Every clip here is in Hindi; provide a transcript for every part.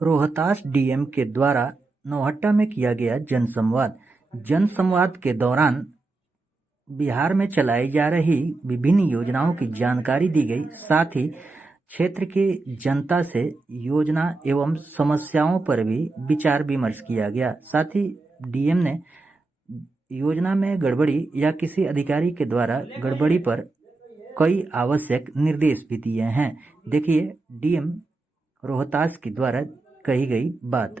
रोहतास डीएम के द्वारा नौहट्टा में किया गया जनसंवाद। जनसंवाद के दौरान बिहार में चलाई जा रही विभिन्न योजनाओं की जानकारी दी गई। साथ ही क्षेत्र की जनता से योजना एवं समस्याओं पर भी विचार विमर्श किया गया। साथ ही डीएम ने योजना में गड़बड़ी या किसी अधिकारी के द्वारा गड़बड़ी पर कई आवश्यक निर्देश भी दिए हैं। देखिए डीएम रोहतास के द्वारा कही गई बात।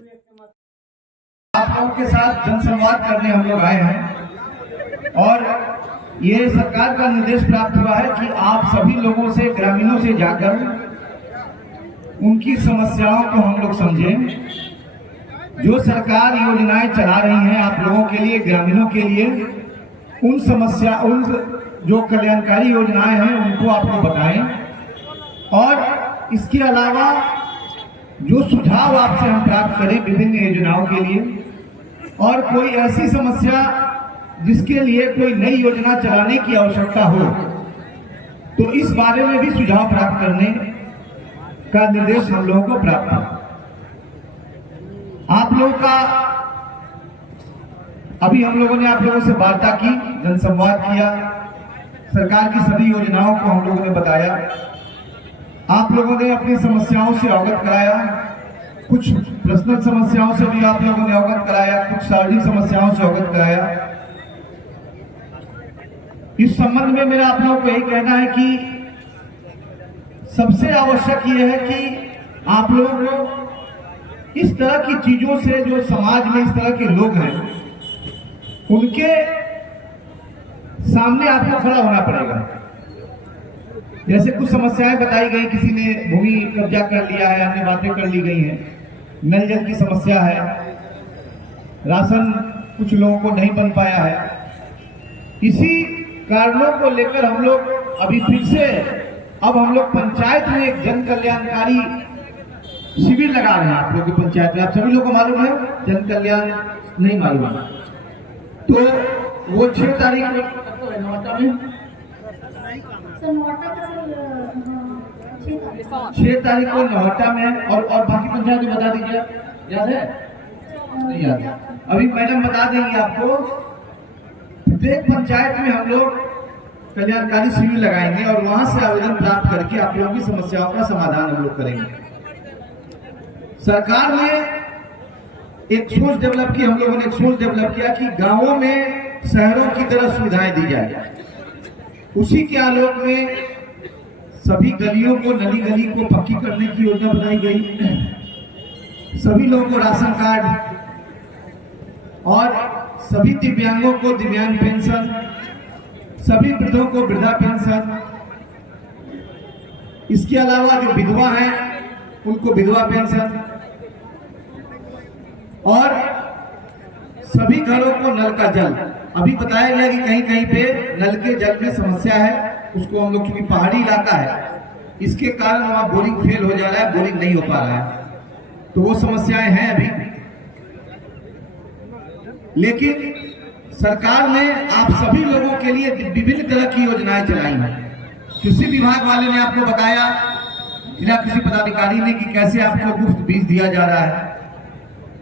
आप लोगों के साथ जनसंवाद करने हम लोग आए हैं और ये सरकार का निर्देश प्राप्त हुआ है कि आप सभी लोगों से, ग्रामीणों से जाकर उनकी समस्याओं को हम लोग समझें। जो सरकार योजनाएं चला रही हैं आप लोगों के लिए, ग्रामीणों के लिए, उन जो कल्याणकारी योजनाएं हैं उनको आप लोग बताएं। और इसके अलावा जो सुझाव आपसे हम प्राप्त करें विभिन्न योजनाओं के लिए, और कोई ऐसी समस्या जिसके लिए कोई नई योजना चलाने की आवश्यकता हो, तो इस बारे में भी सुझाव प्राप्त करने का निर्देश हम लोगों को प्राप्त है। आप लोगों का अभी हम लोगों ने आप लोगों से वार्ता की, जनसंवाद किया, सरकार की सभी योजनाओं को हम लोगों ने बताया। आप लोगों ने अपनी समस्याओं से अवगत कराया, कुछ पर्सनल समस्याओं से भी आप लोगों ने अवगत कराया, कुछ शारीरिक समस्याओं से अवगत कराया। इस संबंध में मेरा आप लोगों को यही कहना है कि सबसे आवश्यक यह है कि आप लोगों को इस तरह की चीजों से, जो समाज में इस तरह के लोग हैं, उनके सामने आपको खड़ा होना पड़ेगा। जैसे कुछ समस्याएं बताई गई, किसी ने भूमि कब्जा कर लिया है, अन्य बातें कर ली गई हैं, नल जल की समस्या है, राशन कुछ लोगों को नहीं बन पाया है। इसी कारणों को लेकर हम लोग अभी फिर से अब हम लोग पंचायत में एक जन कल्याणकारी शिविर लगा रहे हैं। आप लोग की पंचायत में, आप सभी लोगों को मालूम है, जन कल्याण नहीं मालूम है, तो वो 6 तारीख को नौहट्टा में, 6 तारीख को नौहट्टा में, और बाकी पंचायत में बता दीजिए, याद है? नहीं याद? अभी मैडम बता देंगे आपको। प्रत्येक पंचायत में हम लोग कल्याणकारी शिविर लगाएंगे और वहां से आवेदन प्राप्त करके आप लोगों की समस्याओं का समाधान हम लोग करेंगे। सरकार ने एक सोच डेवलप की, हम लोगों ने एक सोच डेवलप किया कि गांवों में शहरों की तरह सुविधाएं दी जाए। उसी के आलोक में सभी गलियों को, नली गली को पक्की करने की योजना बनाई गई। सभी लोगों को राशन कार्ड और सभी दिव्यांगों को दिव्यांग पेंशन, सभी वृद्धों को वृद्धा पेंशन, इसके अलावा जो विधवा हैं उनको विधवा पेंशन, और सभी घरों को नल का जल। अभी बताया गया कि कहीं कहीं पे नल के जल में समस्या है, उसको हम लोग, क्योंकि पहाड़ी इलाका है, इसके कारण वहां बोरिंग फेल हो जा रहा है, बोरिंग नहीं हो पा रहा है, तो वो समस्याएं हैं अभी। लेकिन सरकार ने आप सभी लोगों के लिए विभिन्न तरह की योजनाएं चलाई हैं। कृषि विभाग वाले ने आपको बताया, जिला कृषि पदाधिकारी ने, कि कैसे आपको मुफ्त बीज दिया जा रहा है।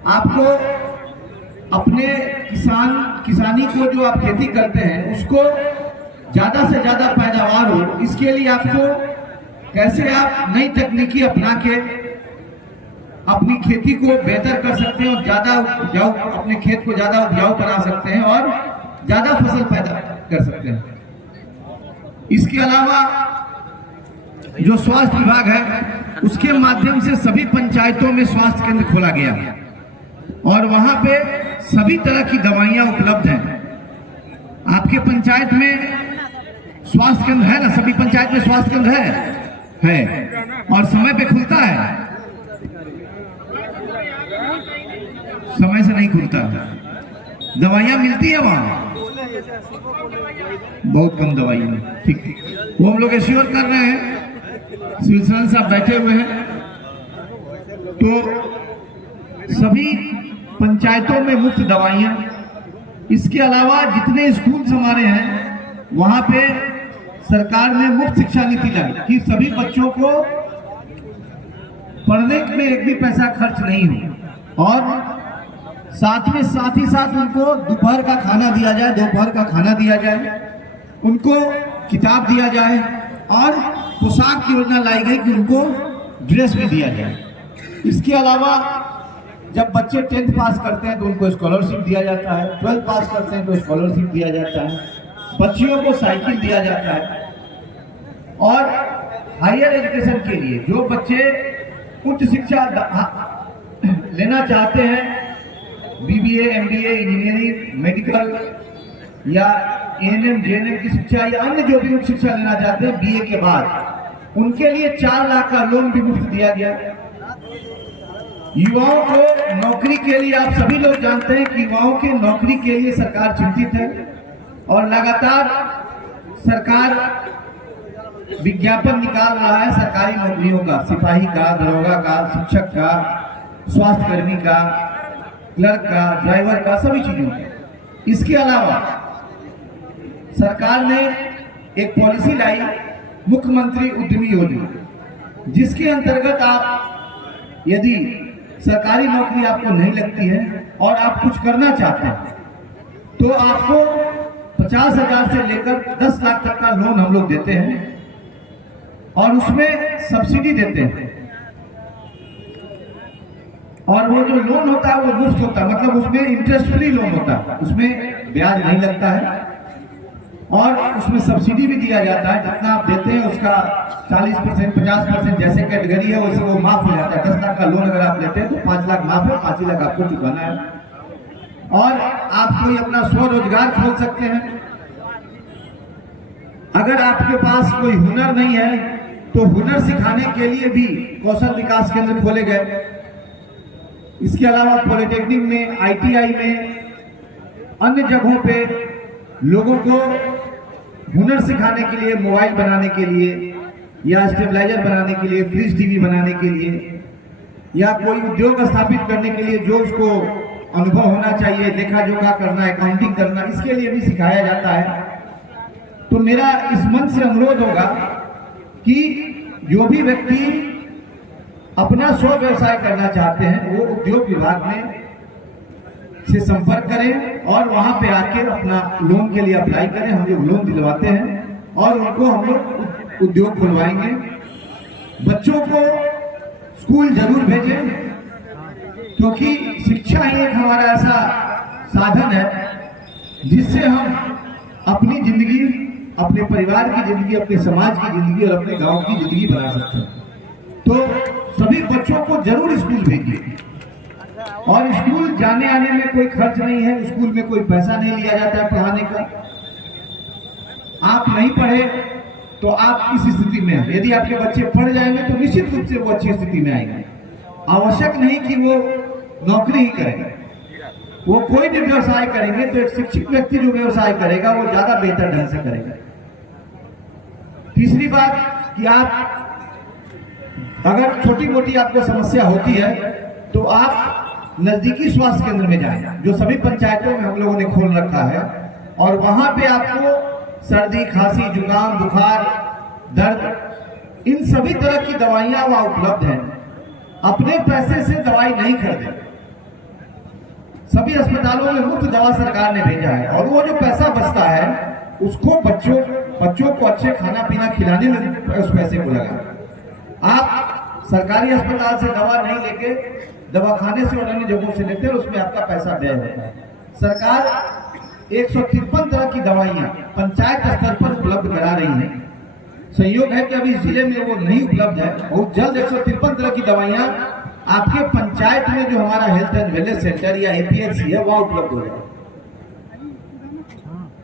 आपको अपने किसानी को, जो आप खेती करते हैं, उसको ज्यादा से ज्यादा पैदावार हो, इसके लिए आपको कैसे आप नई तकनीकी अपना के अपनी खेती को बेहतर कर सकते हैं और ज्यादा उपजाऊ, अपने खेत को ज्यादा उपजाऊ बना सकते हैं और ज्यादा फसल पैदा कर सकते हैं। इसके अलावा जो स्वास्थ्य विभाग है, उसके माध्यम से सभी पंचायतों में स्वास्थ्य केंद्र खोला गया और वहां पे सभी तरह की दवाइयां उपलब्ध हैं। आपके पंचायत में स्वास्थ्य केंद्र है ना? सभी पंचायत में स्वास्थ्य केंद्र है और समय पे खुलता है? समय से नहीं खुलता। दवाइयां मिलती है वहां? बहुत कम दवाइयां। ठीक, वो हम लोग एश्योर कर रहे हैं, सिविल सर्जन साहब बैठे हुए हैं, तो सभी पंचायतों में मुफ्त दवाइयां। इसके अलावा जितने स्कूल हमारे हैं वहां पे सरकार ने मुफ्त शिक्षा नीति लाई कि सभी बच्चों को पढ़ने में एक भी पैसा खर्च नहीं हो, और साथ ही साथ उनको दोपहर का खाना दिया जाए, दोपहर का खाना दिया जाए, उनको किताब दिया जाए, और पोशाक की योजना लाई गई कि उनको ड्रेस भी दिया जाए। इसके अलावा जब बच्चे 10th पास करते हैं तो उनको स्कॉलरशिप दिया जाता है, 12th पास करते हैं तो स्कॉलरशिप दिया जाता है, बच्चियों को साइकिल दिया जाता है। और हायर एजुकेशन के लिए जो बच्चे उच्च शिक्षा लेना चाहते हैं, BBA, MBA, इंजीनियरिंग, मेडिकल या ANM, JNM की शिक्षा या अन्य जो भी उच्च शिक्षा लेना चाहते हैं BA के बाद, उनके लिए 4 लाख का लोन भी मुफ्त दिया गया। युवाओं को नौकरी के लिए, आप सभी लोग जानते हैं कि युवाओं के नौकरी के लिए सरकार चिंतित है, और लगातार सरकार विज्ञापन निकाल रहा है सरकारी नौकरियों का, सिपाही का, दरोगा का, शिक्षक का, स्वास्थ्य कर्मी का, क्लर्क का, ड्राइवर का, सभी चीजों का। इसके अलावा सरकार ने एक पॉलिसी लाई, मुख्यमंत्री उद्यमी योजना, जिसके अंतर्गत आप यदि सरकारी नौकरी आपको नहीं लगती है और आप कुछ करना चाहते हैं तो आपको 50,000 से लेकर 10 लाख तक का लोन हम लोग देते हैं, और उसमें सब्सिडी देते हैं। और वो जो लोन होता है वो मुफ्त होता है, मतलब उसमें इंटरेस्ट फ्री लोन होता है, उसमें ब्याज नहीं लगता है, और उसमें सब्सिडी भी दिया जाता है। जितना आप देते हैं उसका 40%, 50% जैसे कैटेगरी है वैसे वो माफ हो जाता है। 10 लाख का लोन अगर आप लेते हैं तो 5 लाख माफ है, 5 लाख आपको चुकाना है। और आप कोई अपना स्वरोजगार खोल सकते हैं। अगर आपके पास कोई हुनर नहीं है तो हुनर सिखाने के लिए भी कौशल विकास केंद्र खोले गए। इसके अलावा पॉलिटेक्निक में, ITI में, अन्य जगहों पे लोगों को हुनर सिखाने के लिए, मोबाइल बनाने के लिए या स्टेबलाइजर बनाने के लिए, फ्रिज टीवी बनाने के लिए, या कोई उद्योग स्थापित करने के लिए जो उसको अनुभव होना चाहिए, लेखा जोखा करना, अकाउंटिंग करना, इसके लिए भी सिखाया जाता है। तो मेरा इस मंच से अनुरोध होगा कि जो भी व्यक्ति अपना स्व व्यवसाय करना चाहते हैं वो उद्योग विभाग में से संपर्क करें और वहां पे आके अपना लोन के लिए अप्लाई करें। हम लोग लोन दिलवाते हैं और उनको हम लोग उद्योग खुलवाएंगे। बच्चों को स्कूल जरूर भेजें, क्योंकि शिक्षा ही एक हमारा ऐसा साधन है जिससे हम अपनी जिंदगी, अपने परिवार की जिंदगी, अपने समाज की जिंदगी और अपने गांव की जिंदगी बना सकते हैं। तो सभी बच्चों को जरूर स्कूल भेजिए, और स्कूल जाने आने में कोई खर्च नहीं है, स्कूल में कोई पैसा नहीं लिया जाता है पढ़ाने का। आप नहीं पढ़े तो आप किस स्थिति में हैं। यदि आपके बच्चे पढ़ जाएंगे तो निश्चित रूप से वो अच्छी स्थिति में आएंगे। आवश्यक नहीं कि वो नौकरी ही करेंगे, वो कोई भी व्यवसाय करेंगे तो एक शिक्षित व्यक्ति जो व्यवसाय करेगा वो ज्यादा बेहतर ढंग से करेगा। तीसरी बात कि आप अगर छोटी मोटी आपको समस्या होती है तो आप नजदीकी स्वास्थ्य केंद्र में जाएं, जो सभी पंचायतों में हम लोगों ने खोल रखा है, और वहां पे आपको सर्दी, खांसी, जुकाम, बुखार, दर्द, इन सभी तरह की दवाइयां वहां उपलब्ध हैं। अपने पैसे से दवाई नहीं खरीदें। सभी अस्पतालों में मुफ्त दवा सरकार ने भेजा है, और वो जो पैसा बचता है उसको बच्चों को अच्छे खाना पीना खिलाने में उस पैसे को लगाएं। आप सरकारी अस्पताल से दवा नहीं लेके दवाखाने से और अन्य जगहों से लेते हैं, उसमें आपका पैसा व्यय होता है। सरकार 153 तरह की दवाइयां पंचायत स्तर पर उपलब्ध करा रही है। संयोग है कि अभी जिले में वो नहीं उपलब्ध है। बहुत जल्द 153 तरह की दवाइयां आपके पंचायत में, जो हमारा हेल्थ एंड वेलनेस सेंटर या APHC है, वहां उपलब्ध हो जाए।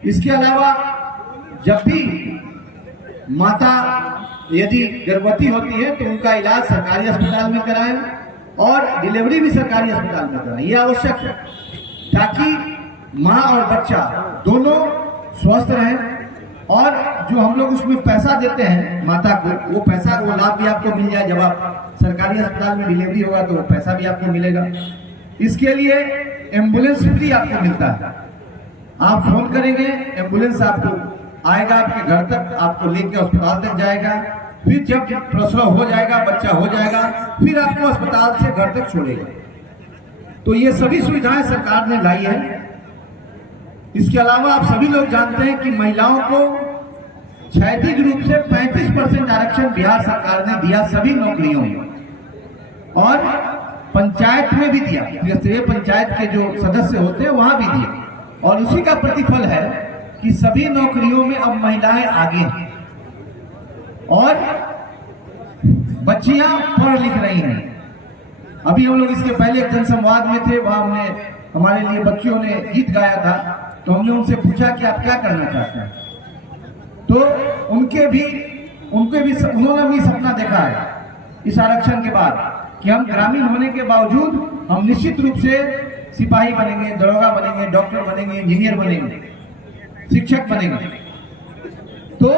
इसके अलावा जब भी माता यदि गर्भवती होती है तो उनका इलाज सरकारी अस्पताल में कराएं, और डिलीवरी भी सरकारी अस्पताल में कराएं। यह आवश्यक है ताकि माँ और बच्चा दोनों स्वस्थ रहें, और जो हम लोग उसमें पैसा देते हैं माता को, वो पैसा वो लाभ भी आपको मिल जाए। जब आप सरकारी अस्पताल में डिलीवरी होगा तो वो पैसा भी आपको मिलेगा। इसके लिए एम्बुलेंस फ्री आपको मिलता है। आप फोन करेंगे, एम्बुलेंस आपको आएगा आपके घर तक, आपको लेके अस्पताल तक जाएगा, फिर जब प्रसव हो जाएगा, बच्चा हो जाएगा, फिर आपको अस्पताल से घर तक छोड़ेगा। तो ये सभी सुविधाएं सरकार ने लाई है। इसके अलावा आप सभी लोग जानते हैं कि महिलाओं को क्षैतिज रूप से 35% आरक्षण बिहार सरकार ने दिया सभी नौकरियों में, और पंचायत में भी दिया। त्रिस्तरीय पंचायत के जो सदस्य होते हैं वहां भी दिया, और उसी का प्रतिफल है कि सभी नौकरियों में अब महिलाएं आगे हैं और बच्चियां पढ़ लिख रही हैं। अभी हम लोग इसके पहले एक जनसंवाद में थे, वहां हमने हमारे लिए बच्चियों ने गीत गाया था, तो हमने उनसे पूछा कि आप क्या करना चाहते हैं, तो उन्होंने भी सपना देखा है इस आरक्षण के बाद कि हम ग्रामीण होने के बावजूद हम निश्चित रूप से सिपाही बनेंगे, दरोगा बनेंगे, डॉक्टर बनेंगे, इंजीनियर बनेंगे, शिक्षक बनेंगे। तो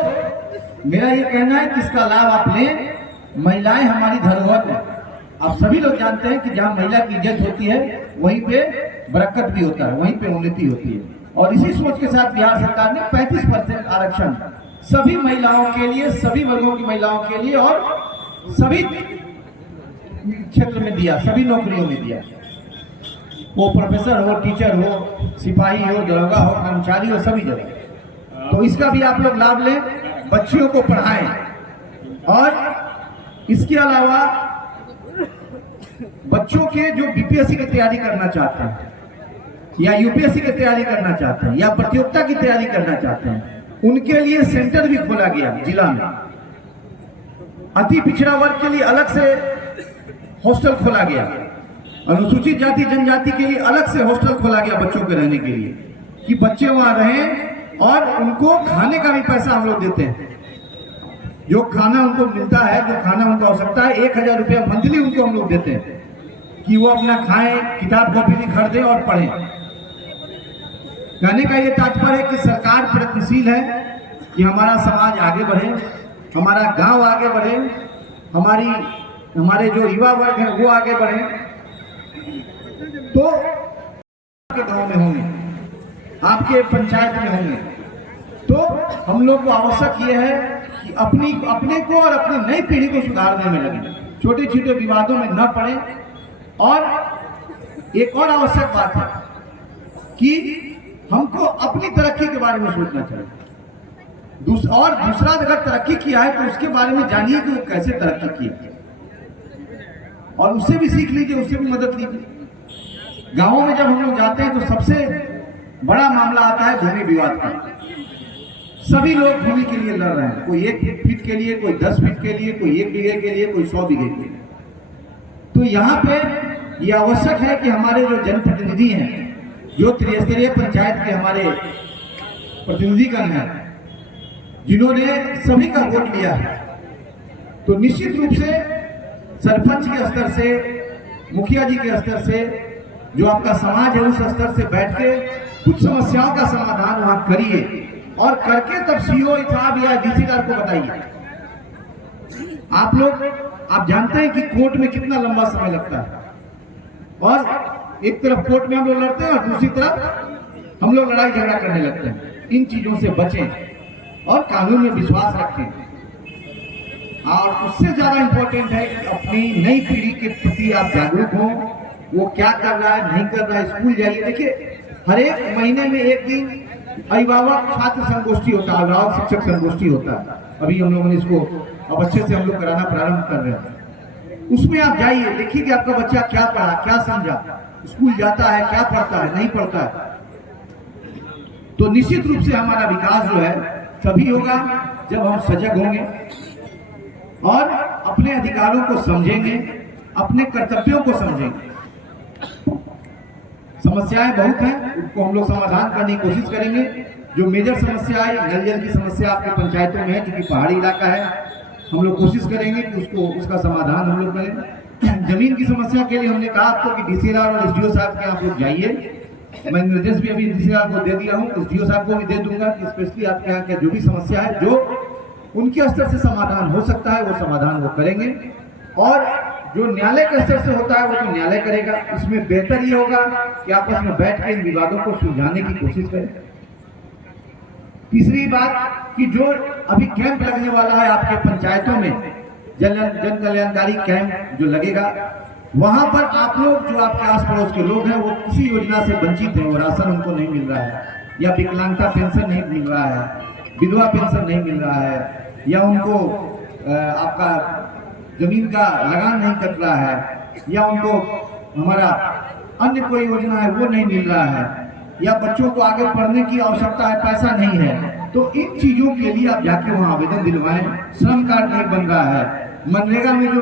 मेरा ये कहना है कि इसका लाभ आप लें। महिलाएं हमारी धरोहर है। आप सभी लोग जानते हैं कि जहां महिला की इज्जत होती है वहीं पे बरकत भी होता है, वहीं पे उन्नति होती है। और इसी सोच के साथ बिहार सरकार ने 35% आरक्षण सभी महिलाओं के लिए, सभी वर्गों की महिलाओं के लिए और सभी क्षेत्र में दिया, सभी नौकरियों में दिया। वो प्रोफेसर हो, टीचर हो, सिपाही हो, दरोगा हो, कर्मचारी हो, सभी जगह। तो इसका भी आप लोग लाभ लें, बच्चियों को पढ़ाएं। और इसके अलावा बच्चों के जो बीपीएससी की तैयारी करना चाहते हैं या यूपीएससी की तैयारी करना चाहते हैं या प्रतियोगिता की तैयारी करना चाहते हैं, उनके लिए सेंटर भी खोला गया जिला में। अति पिछड़ा वर्ग के लिए अलग से हॉस्टल खोला गया, अनुसूचित जाति जनजाति के लिए अलग से हॉस्टल खोला गया बच्चों के रहने के लिए, कि बच्चे वहां रहें और उनको खाने का भी पैसा हम लोग देते हैं। जो खाना उनको मिलता है, जो खाना उनको आवश्यकता है, 1000 रुपया मंथली उनको हम लोग देते हैं कि वो अपना खाएं, किताब कॉपी भी खरीदें और पढ़ें। कहने का ये तात्पर्य है कि सरकार प्रयत्नशील है कि हमारा समाज आगे बढ़े, हमारा गांव आगे बढ़े, हमारे जो युवा वर्ग है वो आगे बढ़े। तो आपके गांव में होंगे, आपके पंचायत में होंगे, तो हम लोग को आवश्यक ये है कि अपने को और अपनी नई पीढ़ी को सुधारने में लगे, छोटे छोटे विवादों में न पड़े। और एक और आवश्यक बात है कि हमको अपनी तरक्की के बारे में सोचना चाहिए। और दूसरा अगर तरक्की किया है तो उसके बारे में जानिए कि वो कैसे तरक्की की, और उससे भी सीख लीजिए, उससे भी मदद लीजिए। गांवों में जब हम लोग जाते हैं तो सबसे बड़ा मामला आता है भूमि विवाद का। सभी लोग भूमि के लिए लड़ रहे हैं, कोई 1 फीट के लिए, कोई 10 फीट के लिए, कोई 1 बीघे के लिए, कोई 100 बीघे के लिए। तो यहाँ पे ये आवश्यक है कि हमारे जो जनप्रतिनिधि हैं, जो त्रिस्तरीय पंचायत के हमारे प्रतिनिधिगण हैं, जिन्होंने सभी का वोट लिया है, तो निश्चित रूप से सरपंच के स्तर से, मुखिया जी के स्तर से, जो आपका समाज है उस स्तर से बैठ के कुछ समस्याओं का समाधान वहां करिए, और करके तब सीओ साहब या डीसीदार को बताइए। आप जानते हैं कि कोर्ट में कितना लंबा समय लगता है, और एक तरफ कोर्ट में हम लोग लड़ते हैं और दूसरी तरफ हम लोग लड़ाई झगड़ा करने लगते हैं। इन चीजों से बचें और कानून में विश्वास रखें। और उससे ज्यादा इंपॉर्टेंट है कि अपनी नई पीढ़ी के प्रति आप जागरूक हो, वो क्या कर रहा है, नहीं कर रहा है। स्कूल जाइए, देखिए हर एक महीने में एक दिन अभिभावक छात्र संगोष्ठी होता है, अभिभावक शिक्षक संगोष्ठी होता है। अभी हम लोगों ने इसको अब अच्छे से हम लोग कराना प्रारंभ कर रहे हैं। उसमें आप जाइए, देखिए कि आपका बच्चा क्या पढ़ा, क्या समझा, स्कूल जाता है, क्या पढ़ता है, नहीं पढ़ता है। तो निश्चित रूप से हमारा विकास जो है तभी होगा जब हम सजग होंगे और अपने अधिकारों को समझेंगे, अपने कर्तव्यों को समझेंगे। समस्याएं बहुत हैं, उनको हम लोग समाधान करने की कोशिश करेंगे। जो मेजर समस्या है, नल जल की समस्या आपके पंचायतों में है, क्योंकि पहाड़ी इलाका है, हम लोग कोशिश करेंगे कि उसका समाधान हम लोग करें। जमीन की समस्या के लिए हमने कहा आपको कि डीसीआर और एसडीओ साहब के आप लोग जाइए। मैं निर्देश भी अभी डीसीआर को दे दिया हूँ, एसडीओ साहब को भी दे दूंगा कि स्पेशली आपके यहाँ के जो भी समस्या है, जो उनके स्तर से समाधान हो सकता है वो समाधान वो करेंगे, और जो न्यायालय के स्तर से होता है वो तो न्यायालय करेगा। इसमें बेहतर ये होगा कि आपस में बैठ के इन विवादों को सुलझाने की कोशिश करें। तीसरी बात कि जो अभी कैंप लगने वाला है आपके पंचायतों में, जन कल्याणकारी कैंप जो लगेगा, वहां पर आप लोग जो आपके आस पड़ोस के लोग हैं वो किसी योजना से वंचित हैं, वो राशन उनको नहीं मिल रहा है, या विकलांगता पेंशन नहीं मिल रहा है, विधवा पेंशन नहीं मिल रहा है, या उनको आपका जमीन का लगान नहीं कट रहा है, या उनको हमारा अन्य कोई योजना है वो नहीं मिल रहा है, या बच्चों को आगे पढ़ने की आवश्यकता है, पैसा नहीं है, तो इन चीजों के लिए आप जाके वहाँ आवेदन दिलवाएं। श्रम कार्ड नहीं बन रहा है, मनरेगा में जो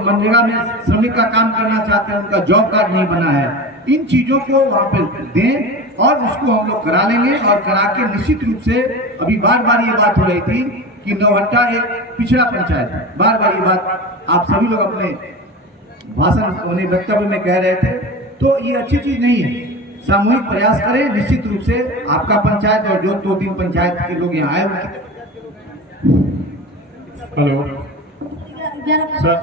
मनरेगा में श्रमिक का काम करना चाहते हैं उनका जॉब कार्ड नहीं बना है, इन चीजों को वहाँ पे दें और उसको हम लोग करा लेंगे। और करा के निश्चित रूप से, अभी बार बार ये बात हो रही थी कि नौहट्टा एक पिछड़ा पंचायत है, बार बार ये बात आप सभी लोग अपने भाषण वक्तव्य में कह रहे थे, तो ये अच्छी चीज नहीं है। सामूहिक प्रयास करें, निश्चित रूप से आपका पंचायत और जो 2-3 पंचायत के लोग यहाँ आए हेलो सर,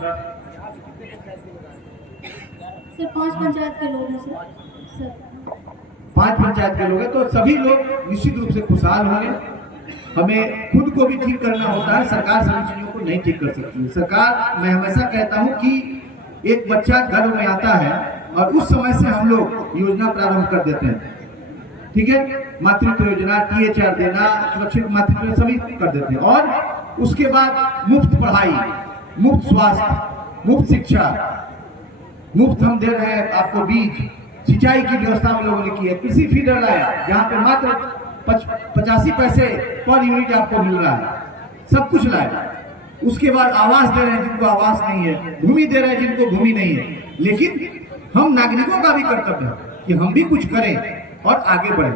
5 पंचायत के लोग हैं सर। 5 पंचायत के लोग हैं, तो सभी लोग निश्चित रूप से खुशहाल होंगे। हमें खुद को भी ठीक करना होता है, सरकार सभी चीजों को नहीं ठीक कर सकती है। सरकार, मैं हमेशा कहता हूँ कि एक बच्चा घर में आता है और उस समय से हम लोग योजना प्रारंभ कर देते हैं, ठीक है, मातृत्व योजना, THR देना, सुरक्षित मातृत्व सभी कर देते हैं, और उसके बाद मुफ्त पढ़ाई, मुफ्त स्वास्थ्य, मुफ्त शिक्षा, मुफ्त हम दे रहे हैं आपको बीज, सिंचाई की व्यवस्था हम लोगों ने की है, कृषि फीडर लाया जहाँ पे मात्र 85 पैसे पर यूनिट आपको मिल रहा है, सब कुछ लाया। उसके बाद आवास दे रहे हैं जिनको आवास नहीं है, भूमि दे रहे हैं जिनको भूमि नहीं है। लेकिन हम नागरिकों का भी कर्तव्य है कि हम भी कुछ करें और आगे बढ़ें,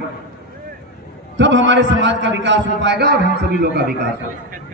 तब हमारे समाज का विकास हो पाएगा और हम सभी लोग का विकास होगा।